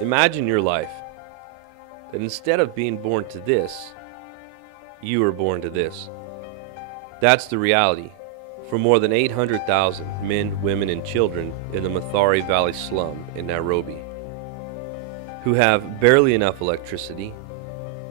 Imagine your life, that instead of being born to this, you were born to this. That's the reality for more than 800,000 men, women, and children in the Mathare Valley slum in Nairobi, who have barely enough electricity,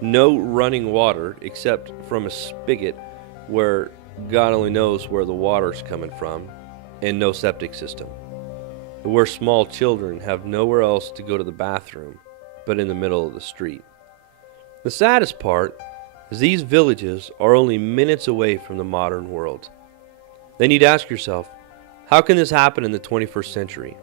no running water except from a spigot where God only knows where the water's coming from, and no septic system, where small children have nowhere else to go to the bathroom but in the middle of the street. The saddest part is these villages are only minutes away from the modern world. Then you'd ask yourself, how can this happen in the 21st century?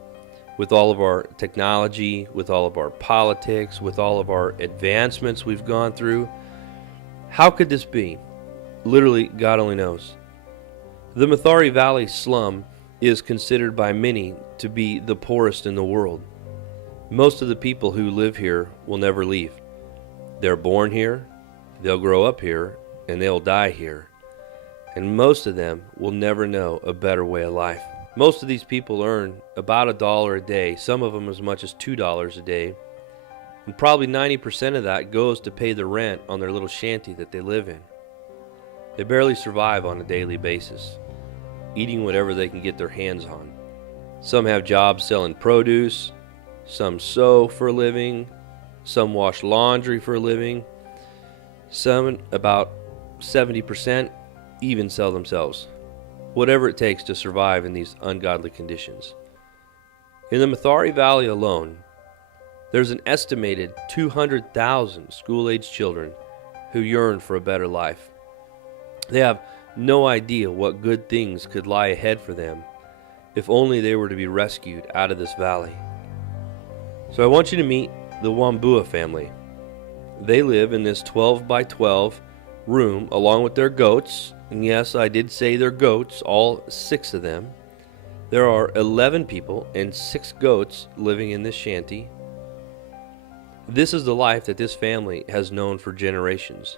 With all of our technology, with all of our politics, with all of our advancements we've gone through, how could this be? Literally, God only knows. The Mathare Valley slum is considered by many to be the poorest in the world. Most of the people who live here will never leave. They're born here, they'll grow up here, and they'll die here. And most of them will never know a better way of life. Most of these people earn about $1 a day, some of them as much as $2 a day, and probably 90% of that goes to pay the rent on their little shanty that they live in. They barely survive on a daily basis, eating whatever they can get their hands on. Some have jobs selling produce, some sew for a living, some wash laundry for a living, some, about 70%, even sell themselves. Whatever it takes to survive in these ungodly conditions. In the Mathare Valley alone, there's an estimated 200,000 school-aged children who yearn for a better life. They have no idea what good things could lie ahead for them if only they were to be rescued out of this valley. So I want you to meet the Wambua family. They live in this 12 by 12 room along with their goats. And yes, I did say they're goats, all 6 of them. There are 11 people and 6 goats living in this shanty. This is the life that this family has known for generations.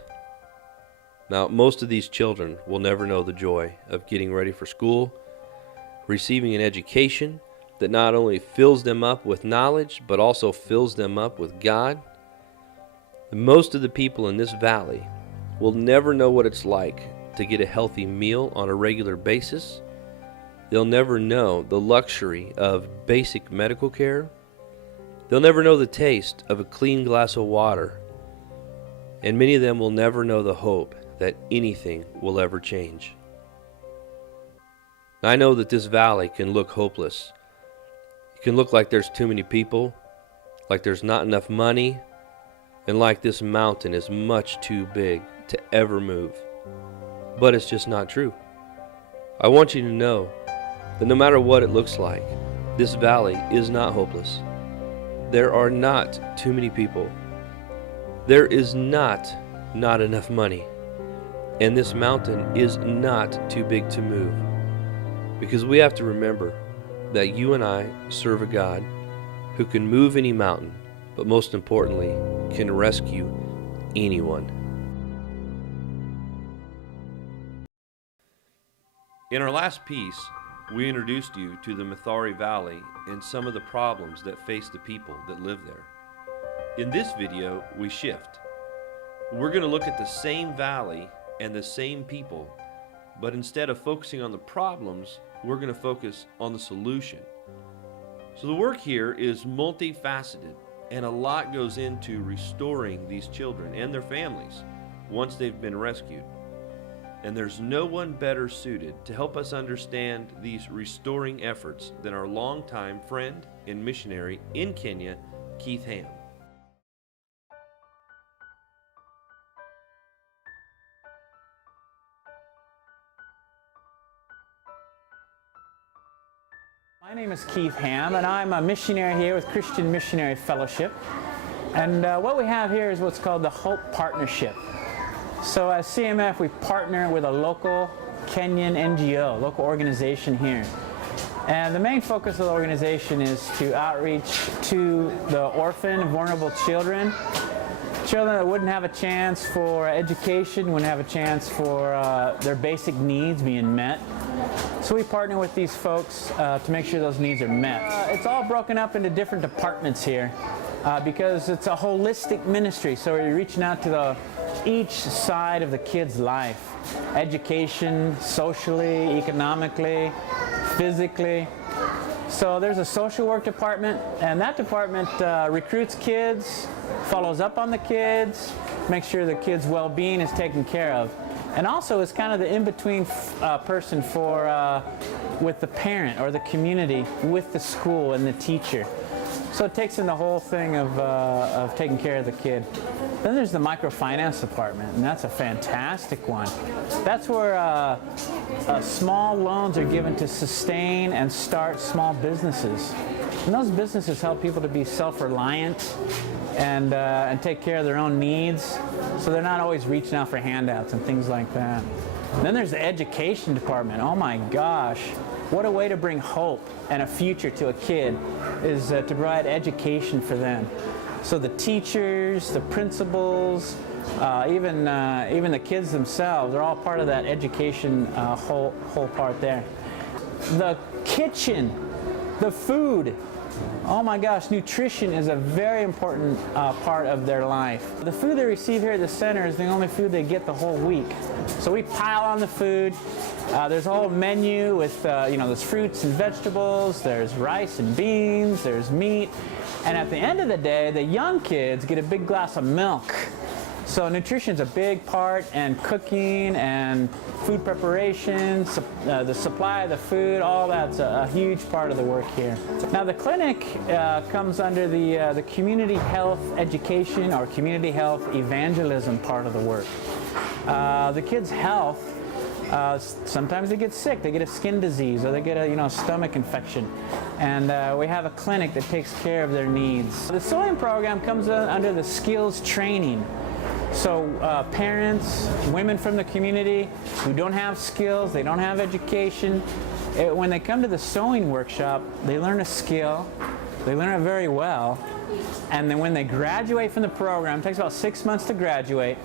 Now, most of these children will never know the joy of getting ready for school, receiving an education that not only fills them up with knowledge, but also fills them up with God. Most of the people in this valley will never know what it's like to get a healthy meal on a regular basis. They'll never know the luxury of basic medical care. They'll never know the taste of a clean glass of water. And many of them will never know the hope that anything will ever change. I know that this valley can look hopeless. It can look like there's too many people, like there's not enough money, and like this mountain is much too big to ever move. But it's just not true. I want you to know that no matter what it looks like, this valley is not hopeless. There are not too many people. There is not enough money. And this mountain is not too big to move. Because we have to remember that you and I serve a God who can move any mountain, but most importantly, can rescue anyone. In our last piece, we introduced you to the Mathare Valley and some of the problems that face the people that live there. In this video, we shift. We're going to look at the same valley and the same people, but instead of focusing on the problems, we're going to focus on the solution. So the work here is multifaceted, and a lot goes into restoring these children and their families once they've been rescued. And there's no one better suited to help us understand these restoring efforts than our longtime friend and missionary in Kenya, Keith Ham. My name is Keith Ham, and I'm a missionary here with Christian Missionary Fellowship. And what we have here is what's called the Hope Partnership. So as CMF, we partner with a local Kenyan NGO, local organization here. And the main focus of the organization is to outreach to the orphan and vulnerable children that wouldn't have a chance for education, wouldn't have a chance for their basic needs being met. So we partner with these folks to make sure those needs are met. It's all broken up into different departments here. because it's a holistic ministry. So you're reaching out to each side of the kid's life. Education, socially, economically, physically. So there's a social work department, and that department recruits kids, follows up on the kids, makes sure the kids' well-being is taken care of. And also is kind of the in-between person with the parent or the community, with the school and the teacher. So it takes in the whole thing of taking care of the kid. Then there's the microfinance department, and that's a fantastic one. That's where small loans are given to sustain and start small businesses. And those businesses help people to be self-reliant and take care of their own needs, so they're not always reaching out for handouts and things like that. And then there's the education department. Oh my gosh, what a way to bring hope and a future to a kid is to provide education for them. So the teachers, the principals, even the kids themselves, they're all part of that education whole part there. The kitchen, the food. Oh my gosh, nutrition is a very important part of their life. The food they receive here at the center is the only food they get the whole week. So we pile on the food. There's a whole menu with, there's fruits and vegetables, there's rice and beans, there's meat. And at the end of the day, the young kids get a big glass of milk. So nutrition's a big part, and cooking and food preparation, the supply of the food, all that's a huge part of the work here. Now the clinic comes under the community health education or community health evangelism part of the work. The kids' health, sometimes they get sick, they get a skin disease, or they get a stomach infection, and we have a clinic that takes care of their needs. The sewing program comes under the skills training. So parents, women from the community who don't have skills, they don't have education, when they come to the sewing workshop, they learn a skill, they learn it very well, and then when they graduate from the program, it takes about 6 months to graduate,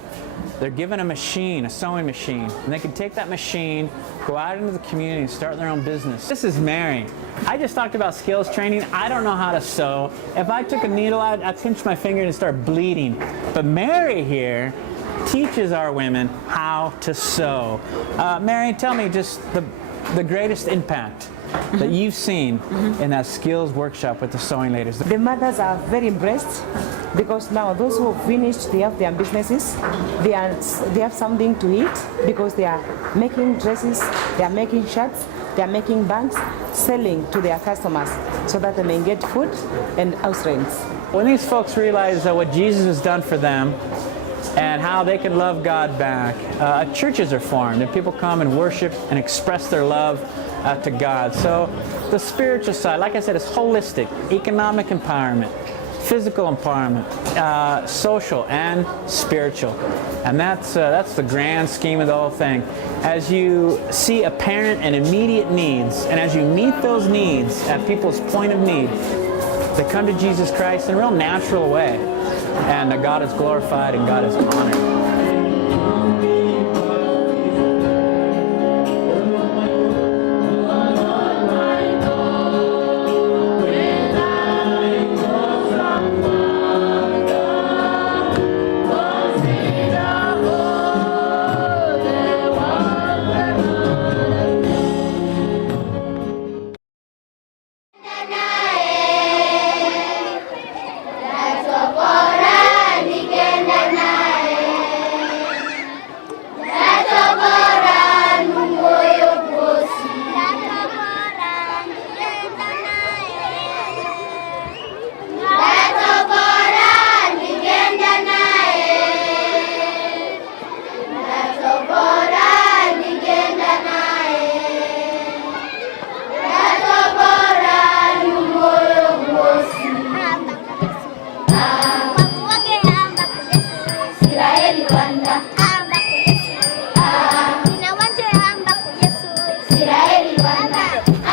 they're given a machine, a sewing machine, and they can take that machine, go out into the community and start their own business. This is Mary. I just talked about skills training. I don't know how to sew. If I took a needle out, I'd pinch my finger and start bleeding. But Mary here teaches our women how to sew. Mary, tell me just the greatest impact that you've seen in that skills workshop with the sewing ladies. The mothers are very impressed because now those who have finished, they have their businesses, they have something to eat because they are making dresses, they are making shirts, they are making bags, selling to their customers so that they may get food and house rents. When these folks realize what Jesus has done for them and how they can love God back, churches are formed and people come and worship and express their love to God. So the spiritual side, like I said, is holistic, economic empowerment, physical empowerment, social and spiritual. And that's the grand scheme of the whole thing. As you see apparent and immediate needs, and as you meet those needs at people's point of need, they come to Jesus Christ in a real natural way. And God is glorified and God is honored.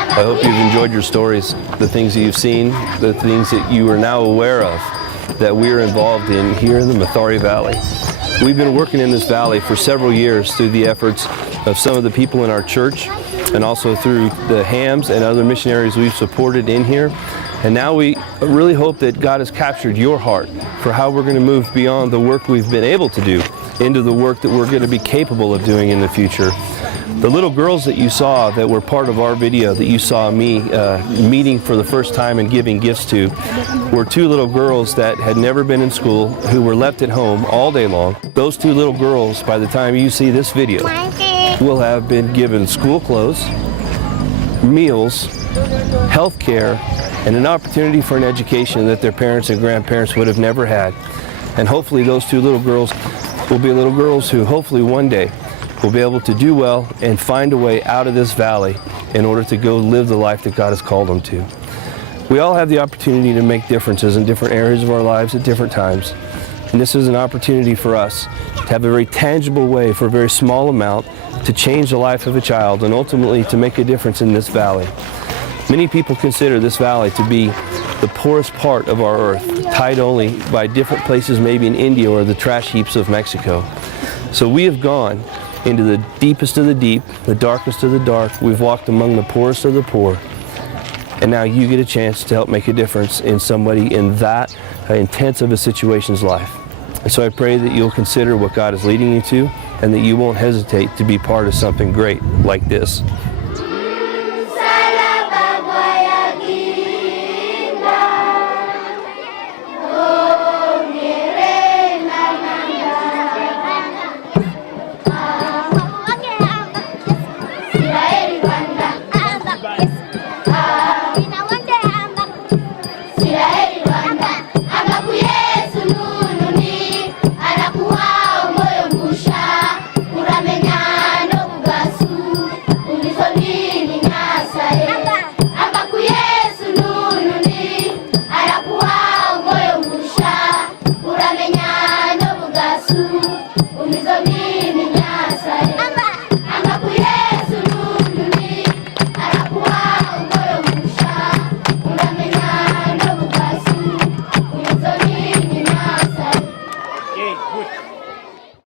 I hope you've enjoyed your stories, the things that you've seen, the things that you are now aware of that we are involved in here in the Mathare Valley. We've been working in this valley for several years through the efforts of some of the people in our church and also through the Hams and other missionaries we've supported in here. And now we really hope that God has captured your heart for how we're going to move beyond the work we've been able to do into the work that we're going to be capable of doing in the future. The little girls that you saw that were part of our video that you saw me meeting for the first time and giving gifts to were two little girls that had never been in school, who were left at home all day long. Those two little girls, by the time you see this video, will have been given school clothes, meals, health care, and an opportunity for an education that their parents and grandparents would have never had. And hopefully those two little girls will be little girls who hopefully one day will be able to do well and find a way out of this valley in order to go live the life that God has called them to. We all have the opportunity to make differences in different areas of our lives at different times. And this is an opportunity for us to have a very tangible way for a very small amount to change the life of a child and ultimately to make a difference in this valley. Many people consider this valley to be the poorest part of our earth, tied only by different places maybe in India or the trash heaps of Mexico. So we have gone into the deepest of the deep, the darkest of the dark. We've walked among the poorest of the poor. And now you get a chance to help make a difference in somebody in that intense of a situation's life. And so I pray that you'll consider what God is leading you to and that you won't hesitate to be part of something great like this.